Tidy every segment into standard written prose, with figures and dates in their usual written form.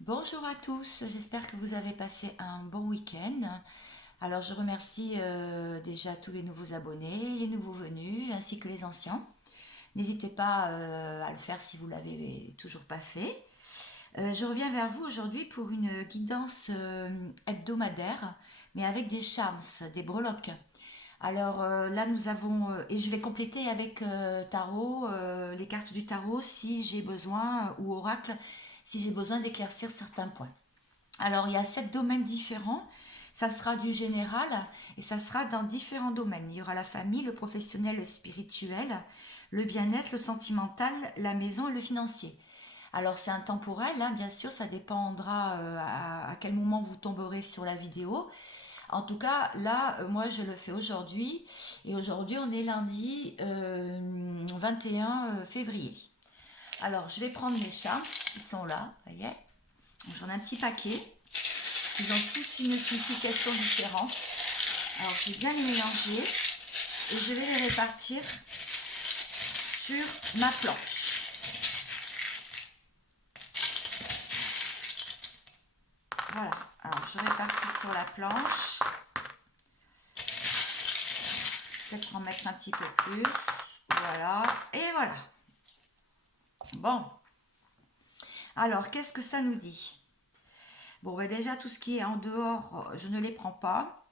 Bonjour à tous, j'espère que vous avez passé un bon week-end. Alors je remercie déjà tous les nouveaux abonnés, les nouveaux venus ainsi que les anciens. N'hésitez pas à le faire si vous ne l'avez toujours pas fait. Je reviens vers vous aujourd'hui pour une guidance hebdomadaire, mais avec des charms, des breloques. Alors là nous avons, et je vais compléter avec tarot, les cartes du tarot si j'ai besoin, ou oracle, si j'ai besoin d'éclaircir certains points. Alors, il y a 7 domaines différents. Ça sera du général et ça sera dans différents domaines. Il y aura la famille, le professionnel, le spirituel, le bien-être, le sentimental, la maison et le financier. Alors, c'est intemporel, hein, bien sûr, ça dépendra à quel moment vous tomberez sur la vidéo. En tout cas, là, moi, je le fais aujourd'hui. Et aujourd'hui, on est lundi 21 février. Alors, je vais prendre mes charms, ils sont là, vous voyez. J'en ai un petit paquet. Ils ont tous une signification différente. Alors je vais bien les mélanger et je vais les répartir sur ma planche. Voilà, alors je répartis sur la planche. Peut-être en mettre un petit peu plus. Voilà, et voilà. Bon, alors qu'est-ce que ça nous dit? Bon, ben déjà tout ce qui est en dehors, je ne les prends pas.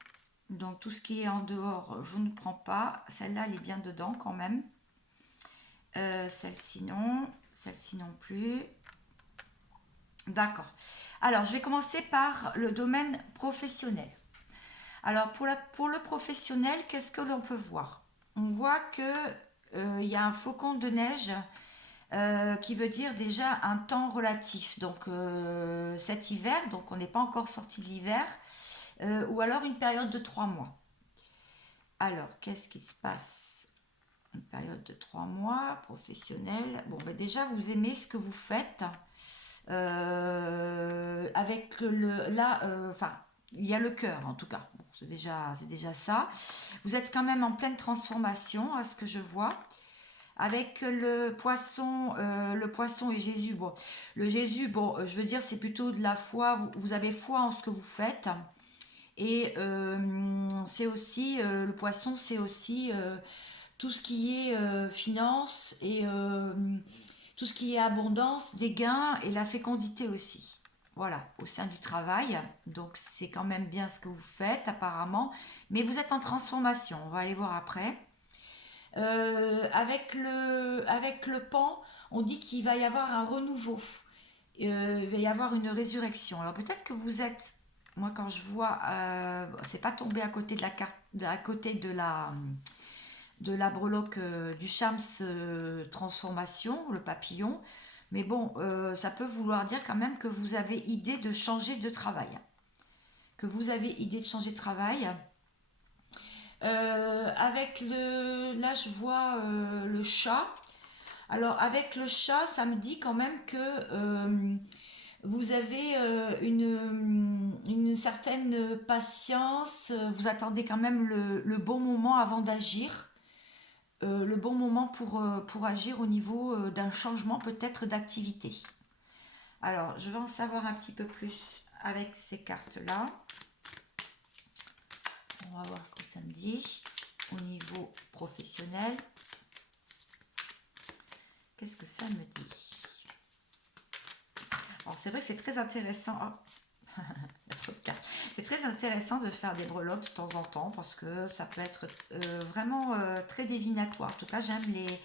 Donc tout ce qui est en dehors, je ne prends pas. Celle-là, elle est bien dedans quand même. Celle-ci non, celle-ci non plus. D'accord. Alors, je vais commencer par le domaine professionnel. Alors, pour le professionnel, qu'est-ce que l'on peut voir? On voit que il y a un faucon de neige qui veut dire déjà un temps relatif. Donc, cet hiver, donc on n'est pas encore sorti de l'hiver, ou alors une période de 3 mois. Alors, qu'est-ce qui se passe? Une période de 3 mois, professionnelle. Bon, ben déjà, vous aimez ce que vous faites. Avec le là, enfin, il y a le cœur en tout cas. Bon, c'est déjà ça. Vous êtes quand même en pleine transformation, à ce que je vois. Avec le poisson et Jésus. Bon, le Jésus, bon, je veux dire, c'est plutôt de la foi. Vous avez foi en ce que vous faites. Et c'est aussi, le poisson, c'est aussi tout ce qui est finance et tout ce qui est abondance, des gains et la fécondité aussi. Voilà, au sein du travail. Donc c'est quand même bien ce que vous faites apparemment. Mais vous êtes en transformation, on va aller voir après. Avec le pan, on dit qu'il va y avoir un renouveau. Il va y avoir une résurrection. Alors peut-être que vous êtes, moi quand je vois, c'est pas tombé à côté de la carte, à côté de la breloque du Shams transformation, le papillon. Mais bon, ça peut vouloir dire quand même que vous avez idée de changer de travail. Que vous avez idée de changer de travail. Là, je vois le chat. Alors, avec le chat, ça me dit quand même que vous avez une certaine patience. Vous attendez quand même le bon moment avant d'agir. Le bon moment pour agir au niveau d'un changement peut-être d'activité. Alors, je vais en savoir un petit peu plus avec ces cartes-là. On va voir ce que ça me dit au niveau professionnel. Qu'est-ce que ça me dit? Alors, c'est vrai que c'est très intéressant. Oh, trop de cartes. C'est très intéressant de faire des breloques de temps en temps parce que ça peut être vraiment très divinatoire. En tout cas, j'aime les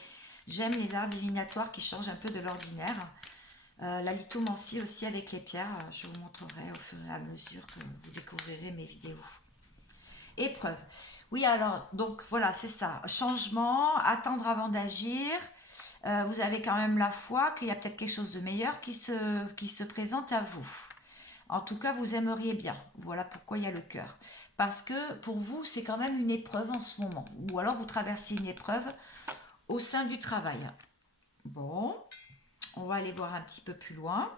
arts divinatoires qui changent un peu de l'ordinaire. La lithomancie aussi avec les pierres, je vous montrerai au fur et à mesure que vous découvrirez mes vidéos. Épreuve. Oui, alors, donc voilà, c'est ça. Changement, attendre avant d'agir. Vous avez quand même la foi qu'il y a peut-être quelque chose de meilleur qui se présente à vous. En tout cas, vous aimeriez bien. Voilà pourquoi il y a le cœur. Parce que pour vous, c'est quand même une épreuve en ce moment. Ou alors vous traversez une épreuve au sein du travail. Bon, on va aller voir un petit peu plus loin.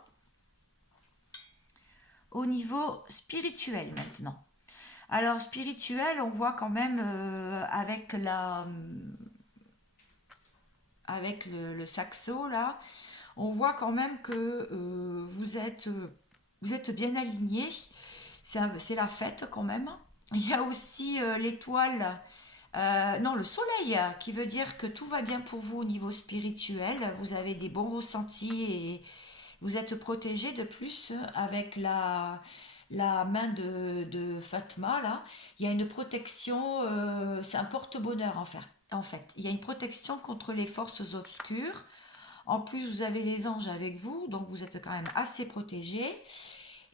Au niveau spirituel maintenant. Alors spirituel, on voit quand même avec le saxo là, on voit quand même que vous êtes vous êtes bien aligné. C'est la fête quand même. Il y a aussi l'étoile, non, le soleil, qui veut dire que tout va bien pour vous au niveau spirituel. Vous avez des bons ressentis et vous êtes protégé de plus avec la main de Fatma, là. Il y a une protection, c'est un porte-bonheur en fait. En fait, il y a une protection contre les forces obscures. En plus, vous avez les anges avec vous, donc vous êtes quand même assez protégé.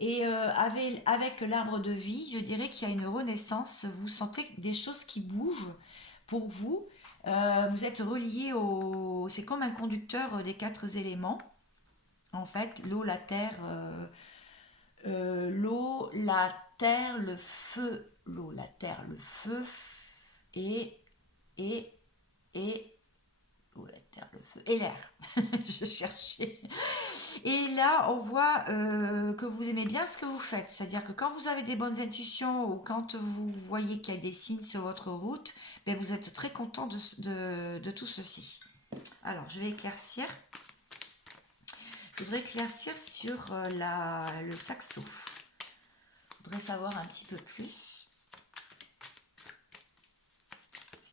Et avec l'arbre de vie, je dirais qu'il y a une renaissance. Vous sentez des choses qui bougent pour vous. Vous êtes relié au... C'est comme un conducteur des quatre éléments. En fait, l'eau, la terre, l'eau, la terre, le feu. L'eau, la terre, le feu. Et, et, et l'eau, la terre, le feu. Et l'air. Je cherchais. Et là, on voit que vous aimez bien ce que vous faites. C'est-à-dire que quand vous avez des bonnes intuitions ou quand vous voyez qu'il y a des signes sur votre route, ben vous êtes très content de tout ceci. Alors, je vais éclaircir. Je voudrais éclaircir sur le saxo. Je voudrais savoir un petit peu plus.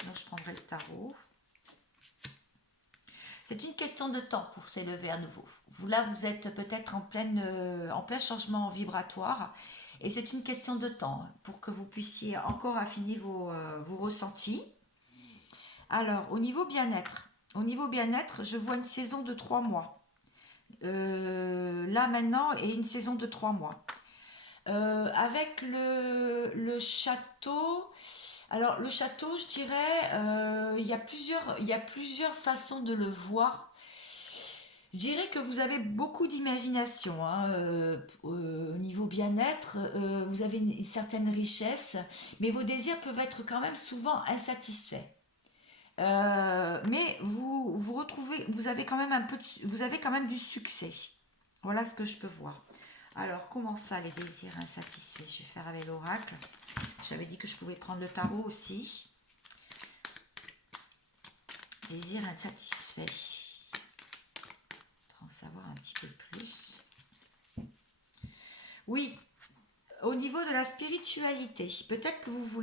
Sinon, je prendrai le tarot. C'est une question de temps pour s'élever à nouveau. Vous êtes peut-être en plein changement vibratoire et c'est une question de temps pour que vous puissiez encore affiner vos ressentis. Alors, au niveau bien-être, je vois une saison de 3 mois. Là maintenant, et une saison de 3 mois. Avec le château, alors le château, je dirais, il y a plusieurs façons de le voir. Je dirais que vous avez beaucoup d'imagination hein, au niveau bien-être. Vous avez une certaine richesse, mais vos désirs peuvent être quand même souvent insatisfaits. Mais vous retrouvez, vous avez quand même vous avez quand même du succès. Voilà ce que je peux voir. Alors, comment ça, les désirs insatisfaits? Je vais faire avec l'oracle. J'avais dit que je pouvais prendre le tarot aussi. Désirs insatisfaits. Pour en savoir un petit peu plus. Oui, au niveau de la spiritualité, peut-être que vous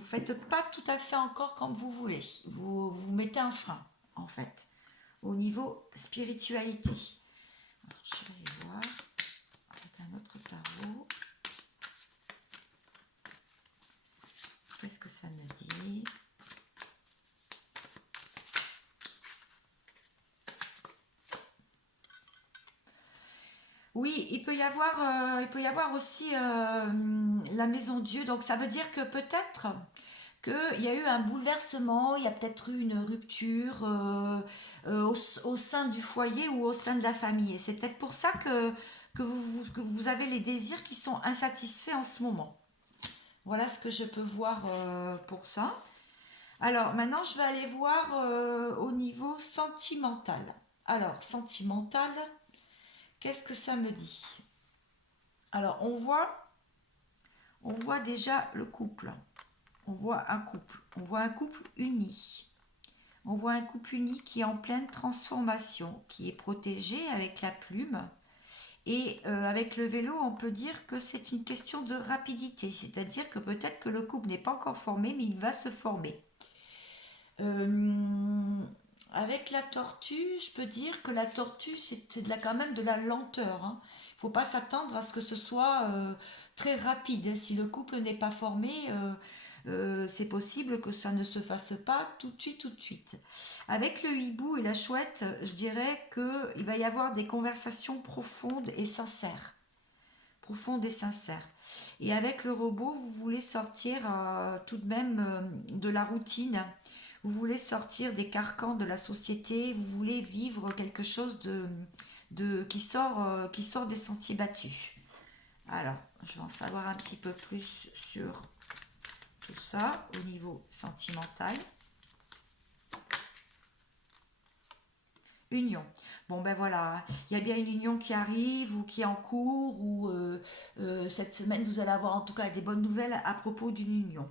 faites pas tout à fait encore comme vous voulez. Vous mettez un frein, en fait, au niveau spiritualité. Alors, je vais aller voir avec un autre tarot. Qu'est-ce que ça me dit? Oui, il peut y avoir aussi la maison Dieu. Donc ça veut dire que peut-être qu'il y a eu un bouleversement, il y a peut-être eu une rupture au sein du foyer ou au sein de la famille. Et c'est peut-être pour ça que vous avez les désirs qui sont insatisfaits en ce moment. Voilà ce que je peux voir pour ça. Alors maintenant, je vais aller voir au niveau sentimental. Alors, sentimental, qu'est-ce que ça me dit? Alors, on voit déjà le couple. On voit un couple. On voit un couple uni. On voit un couple uni qui est en pleine transformation, qui est protégé avec la plume. Et avec le vélo, on peut dire que c'est une question de rapidité. C'est-à-dire que peut-être que le couple n'est pas encore formé, mais il va se former. Euh, Avec la tortue, je peux dire que la tortue, quand même de la lenteur. Hein. Il ne faut pas s'attendre à ce que ce soit très rapide. Si le couple n'est pas formé, c'est possible que ça ne se fasse pas tout de suite, tout de suite. Avec le hibou et la chouette, je dirais qu'il va y avoir des conversations profondes et sincères. Profondes et sincères. Et avec le robot, vous voulez sortir tout de même de la routine. Vous voulez sortir des carcans de la société. Vous voulez vivre quelque chose qui sort des sentiers battus. Alors, je vais en savoir un petit peu plus sur tout ça au niveau sentimental. Union. Bon ben voilà, il y a bien une union qui arrive ou qui est en cours ou cette semaine vous allez avoir en tout cas des bonnes nouvelles à propos d'une union.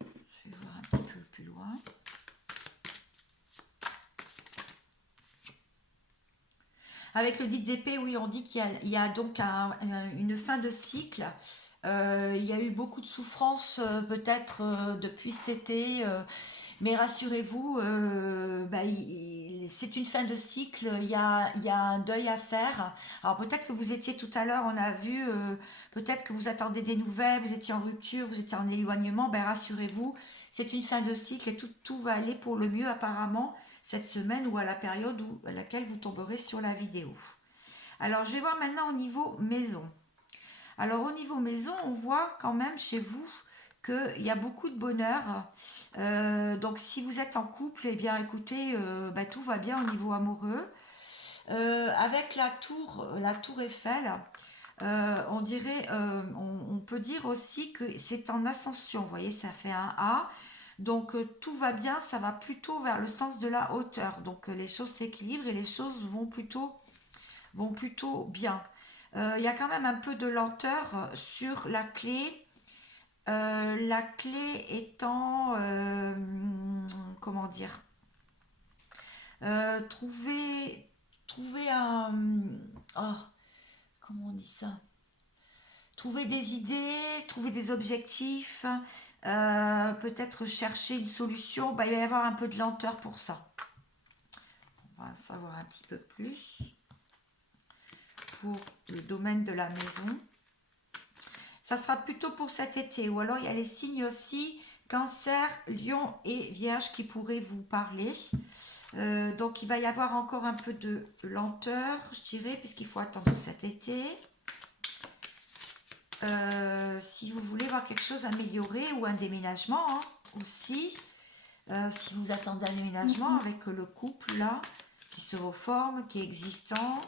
Je vais voir un petit peu plus loin. Avec le 10 d'épée, oui, on dit qu'il y a donc une fin de cycle. Il y a eu beaucoup de souffrances peut-être depuis cet été, mais rassurez-vous, bah, c'est une fin de cycle, il y a un deuil à faire. Alors peut-être que vous étiez tout à l'heure, on a vu, peut-être que vous attendez des nouvelles, vous étiez en rupture, vous étiez en éloignement, ben rassurez-vous, c'est une fin de cycle et tout va aller pour le mieux apparemment cette semaine ou à la période à laquelle vous tomberez sur la vidéo. Alors je vais voir maintenant au niveau maison. Alors au niveau maison, on voit quand même chez vous qu'il y a beaucoup de bonheur. Donc si vous êtes en couple, eh bien écoutez, bah, tout va bien au niveau amoureux. Avec la tour Eiffel, on dirait, on peut dire aussi que c'est en ascension. Vous voyez, ça fait un A. Donc tout va bien, ça va plutôt vers le sens de la hauteur. Donc les choses s'équilibrent et les choses vont plutôt bien. Il y a quand même un peu de lenteur sur la clé. La clé étant, comment dire, trouver un, oh, comment on dit ça? Trouver des idées, trouver des objectifs, peut-être chercher une solution. Bah, il va y avoir un peu de lenteur pour ça. On va en savoir un petit peu plus pour le domaine de la maison. Ça sera plutôt pour cet été. Ou alors il y a les signes aussi, Cancer, Lion et Vierge qui pourraient vous parler. Donc il va y avoir encore un peu de lenteur, je dirais, puisqu'il faut attendre cet été. Si vous voulez voir quelque chose amélioré ou un déménagement hein, aussi. Si vous attendez un déménagement avec le couple là, qui se reforme, qui est existant.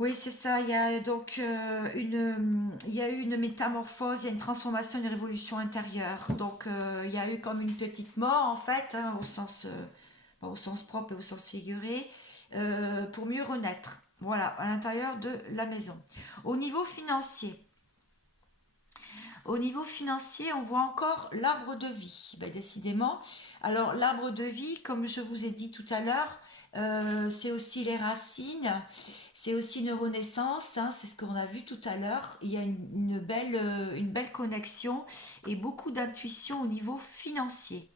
Oui, c'est ça. Il y a donc il y a eu une métamorphose, il y a une transformation, une révolution intérieure. Donc, il y a eu comme une petite mort, en fait, hein, pas au sens propre et au sens figuré, pour mieux renaître. Voilà, à l'intérieur de la maison. Au niveau financier, on voit encore l'arbre de vie. Ben, décidément. Alors, l'arbre de vie, comme je vous ai dit tout à l'heure, c'est aussi les racines, c'est aussi une renaissance, hein, c'est ce qu'on a vu tout à l'heure. Il y a une belle connexion et beaucoup d'intuition au niveau financier.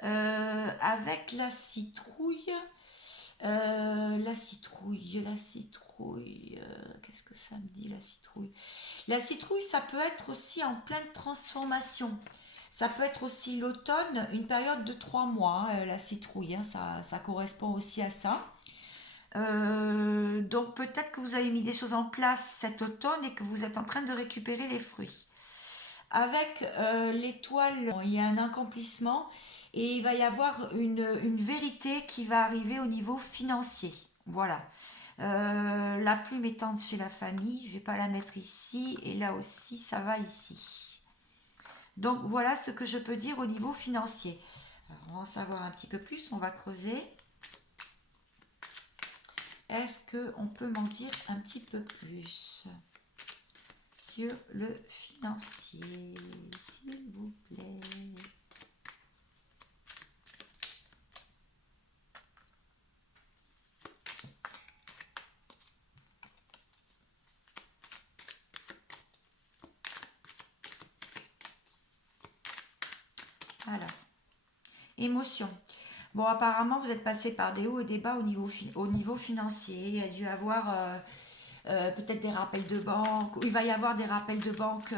Avec la citrouille, qu'est-ce que ça me dit la citrouille? La citrouille, ça peut être aussi en pleine transformation. Ça peut être aussi l'automne, une période de 3 mois, hein, la citrouille, hein, ça correspond aussi à ça. Donc peut-être que vous avez mis des choses en place cet automne et que vous êtes en train de récupérer les fruits. Avec l'étoile, il y a un accomplissement et il va y avoir une vérité qui va arriver au niveau financier. Voilà. La plume étant chez la famille, je ne vais pas la mettre ici et là aussi ça va ici. Donc voilà ce que je peux dire au niveau financier. Alors, on va en savoir un petit peu plus, on va creuser. Est-ce qu'on peut m'en dire un petit peu plus sur le financier, s'il vous plaît? Alors, émotion. Bon, apparemment, vous êtes passé par des hauts et des bas au niveau financier. Il y a dû avoir peut-être des rappels de banque. Il va y avoir des rappels de banque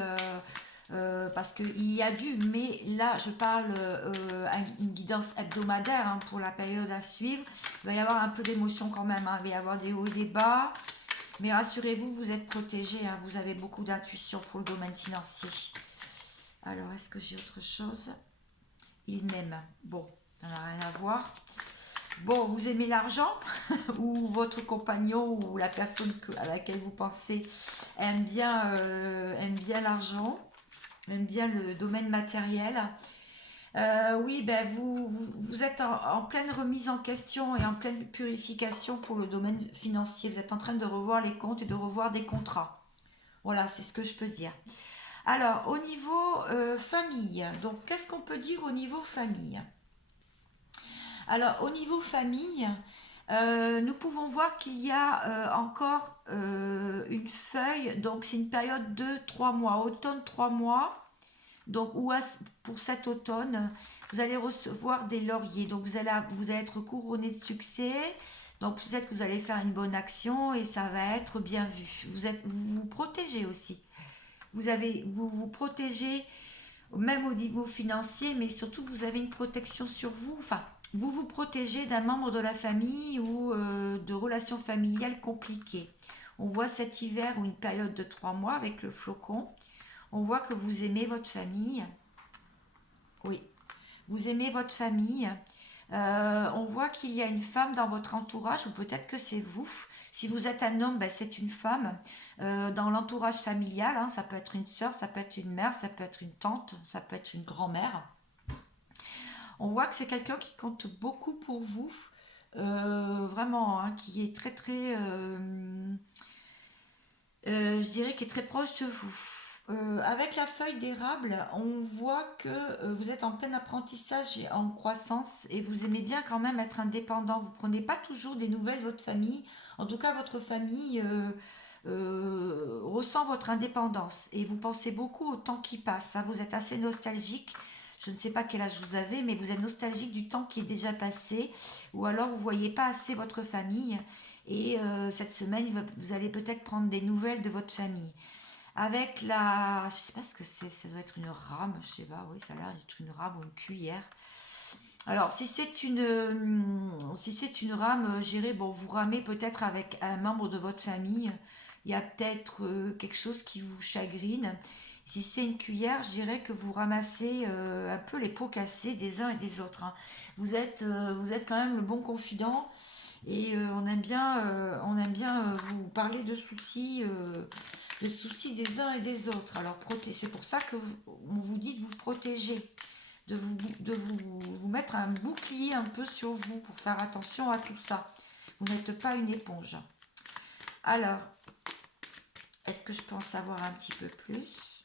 parce qu'il y a dû, mais là, je parle une guidance hebdomadaire hein, pour la période à suivre. Il va y avoir un peu d'émotion quand même. Hein. Il va y avoir des hauts et des bas. Mais rassurez-vous, vous êtes protégé. Hein. Vous avez beaucoup d'intuition pour le domaine financier. Alors, est-ce que j'ai autre chose? Il m'aime. Bon, ça n'a rien à voir. Bon, vous aimez l'argent ou votre compagnon ou la personne à laquelle vous pensez aime bien l'argent, aime bien le domaine matériel. Oui, ben vous êtes en pleine remise en question et en pleine purification pour le domaine financier. Vous êtes en train de revoir les comptes et de revoir des contrats. Voilà, c'est ce que je peux dire. Alors, au niveau famille, donc qu'est-ce qu'on peut dire au niveau famille? Alors, au niveau famille, Nous pouvons voir qu'il y a encore une feuille, donc c'est une période de 3 mois, automne 3 mois. Donc, pour cet automne, vous allez recevoir des lauriers. Donc, vous allez être couronné de succès. Donc, peut-être que vous allez faire une bonne action et ça va être bien vu. Vous vous protégez aussi. Vous vous protégez même au niveau financier, mais surtout vous avez une protection sur vous. Enfin, vous vous protégez d'un membre de la famille ou de relations familiales compliquées. On voit cet hiver ou une période de 3 mois avec le flocon. On voit que vous aimez votre famille. Oui, vous aimez votre famille. On voit qu'il y a une femme dans votre entourage, ou peut-être que c'est vous. Si vous êtes un homme, ben, c'est une femme. Dans l'entourage familial, hein, ça peut être une sœur, ça peut être une mère, ça peut être une tante, ça peut être une grand-mère. On voit que c'est quelqu'un qui compte beaucoup pour vous. Vraiment, hein, qui est très très, je dirais, qui est très proche de vous. Avec la feuille d'érable, on voit que vous êtes en plein apprentissage et en croissance et vous aimez bien quand même être indépendant. Vous prenez pas toujours des nouvelles de votre famille. En tout cas, votre famille ressent votre indépendance et vous pensez beaucoup au temps qui passe, hein. Vous êtes assez nostalgique. Je ne sais pas quel âge vous avez, mais vous êtes nostalgique du temps qui est déjà passé, ou alors vous voyez pas assez votre famille. Et cette semaine, vous allez peut-être prendre des nouvelles de votre famille. Avec la, je sais pas ce que c'est, ça doit être une rame, je sais pas, oui, ça a l'air d'être une rame ou une cuillère. Alors, si c'est une rame, j'irai, bon, vous ramez peut-être avec un membre de votre famille. Il y a peut-être quelque chose qui vous chagrine. Si c'est une cuillère, je dirais que vous ramassez un peu les pots cassés des uns et des autres, hein. Vous êtes quand même le bon confident et on aime bien vous parler de soucis des uns et des autres. Alors, c'est pour ça que on vous dit de vous protéger, vous mettre un bouclier un peu sur vous pour faire attention à tout ça. Vous n'êtes pas une éponge. Alors, est-ce que je peux en savoir un petit peu plus?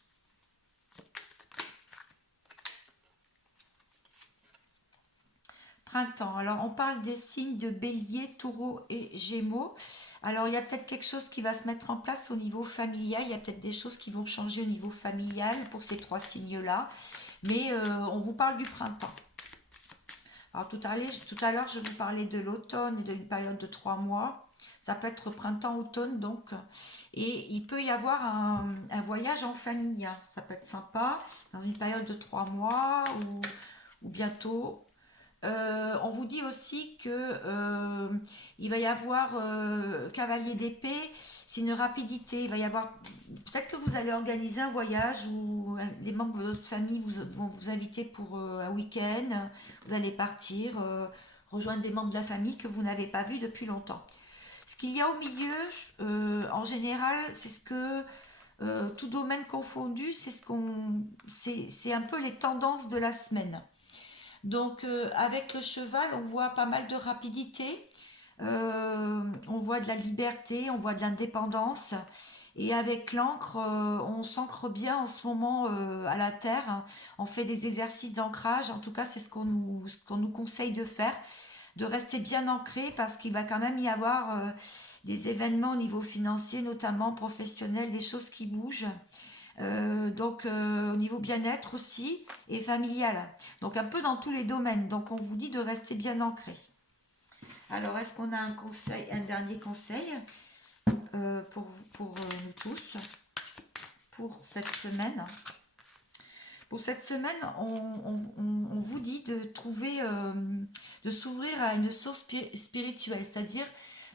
Printemps. Alors, on parle des signes de Bélier, Taureau et Gémeaux. Alors, il y a peut-être quelque chose qui va se mettre en place au niveau familial. Il y a peut-être des choses qui vont changer au niveau familial pour ces trois signes-là. Mais on vous parle du printemps. Alors, tout à l'heure, je vous parlais de l'automne et d'une période de 3 mois. Ça peut être printemps-automne, donc. Et il peut y avoir un voyage en famille, hein. Ça peut être sympa dans une période de 3 mois ou bientôt. On vous dit aussi que il va y avoir cavalier d'épée, c'est une rapidité. Il va y avoir peut-être que vous allez organiser un voyage où des membres de votre famille vont vous inviter pour un week-end. Vous allez partir rejoindre des membres de la famille que vous n'avez pas vus depuis longtemps. Ce qu'il y a au milieu, en général, c'est ce que tout domaine confondu, c'est un peu les tendances de la semaine. Donc avec le cheval, on voit pas mal de rapidité, on voit de la liberté, on voit de l'indépendance. Et avec l'encre, on s'ancre bien en ce moment à la terre. On fait des exercices d'ancrage. En tout cas, c'est ce qu'on nous conseille de faire, de rester bien ancré parce qu'il va quand même y avoir des événements au niveau financier, notamment professionnel, des choses qui bougent. Donc au niveau bien-être aussi et familial. Donc un peu dans tous les domaines. Donc on vous dit de rester bien ancré. Alors est-ce qu'on a un conseil, un dernier conseil pour nous tous pour cette semaine? Pour cette semaine, on vous dit de trouver, de s'ouvrir à une source spirituelle, c'est-à-dire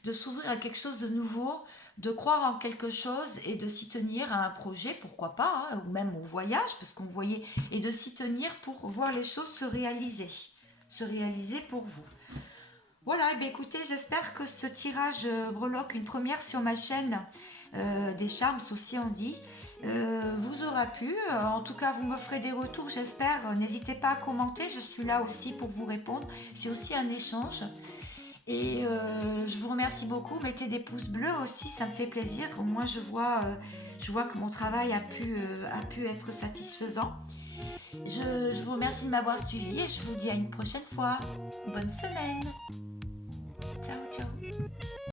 de s'ouvrir à quelque chose de nouveau, de croire en quelque chose et de s'y tenir à un projet, pourquoi pas, hein, ou même au voyage, parce qu'on voyait, et de s'y tenir pour voir les choses se réaliser pour vous. Voilà, et bien écoutez, j'espère que ce tirage breloque, une première sur ma chaîne des charmes, aussi on dit, vous aura plu. En tout cas, vous me ferez des retours, j'espère. N'hésitez pas à commenter, je suis là aussi pour vous répondre. C'est aussi un échange. Et je vous remercie beaucoup. Mettez des pouces bleus aussi, ça me fait plaisir. Au moins, je vois que mon travail a pu être satisfaisant. Je vous remercie de m'avoir suivi et je vous dis à une prochaine fois. Bonne semaine. Ciao, ciao.